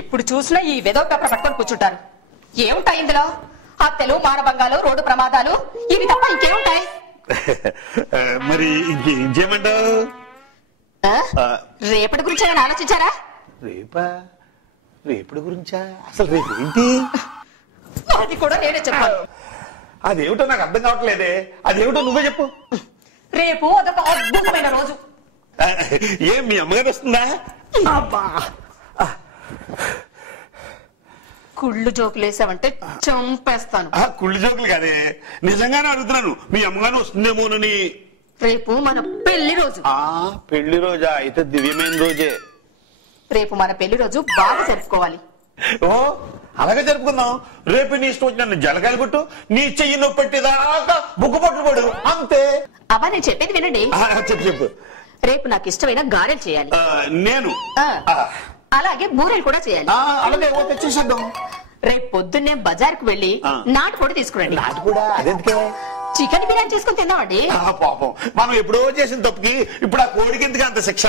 ఎప్పుడు చూసినా ఈ వెదో పేపర్ పట్టుకొని కూర్చుంటారు. ఏముంటాయి ఇందులో? హత్యలు, మానభంగాలు, రోడ్డు ప్రమాదాలు, ఇవి తప్ప ఇంకేముంటాయి? మరి ఇంకేమంటావు? రేపటి గురించి ఏమైనా ఆలోచించారా? రేపటి గురించా? అసలు రేపు ఏంటి? అది కూడా నేనే చెప్పాను. అదేమిటో నాకు అర్థం కావట్లేదే. అదేమిటో నువ్వే చెప్పు. రేపు అదొక అద్భుతమైన రోజు. ఏం మీ అమ్మగారు వస్తుందా? కుళ్ళు జోకులేసావంటే చంపేస్తాను. కుళ్ళు జోకులు కాదే, నిజంగానే అడుగుతున్నాను. మీ అమ్మగారు వస్తుందేమోనని. రేపు మన పెళ్లి రోజు. పెళ్లి రోజా? అయితే దివ్యమైన రోజే. రేపు మన పెళ్లి రోజు బాగా జరుపుకోవాలి. ఓ అలాగే జరుపుకుందాం. రేపు నీ ఇష్టం వచ్చిన జలకాయలు కొట్టు, నీ చెయ్యి నొప్పి పెట్టేదాకా బుక్కు పట్టు పడు, అంతే. అబ్బా నేను చెప్పేది వినండి. చెప్పు. రేపు నాకు ఇష్టమైన గారెలు చేయాలి. నేను అలాగే బూరెలు కూడా చేయాలి. అలాగే తెచ్చేసేద్దాం. రేపు పొద్దున్నే బజార్కు వెళ్లి నాటుకోడి తీసుకురండి. నాటుకోడా? అదెందుకే? చికెన్ బిర్యానీ చేసుకుని తిందామండి. పాపం మనం ఎప్పుడో చేసిన తప్పుకి ఇప్పుడు ఆ కోడికి ఎందుకు అంత శిక్ష?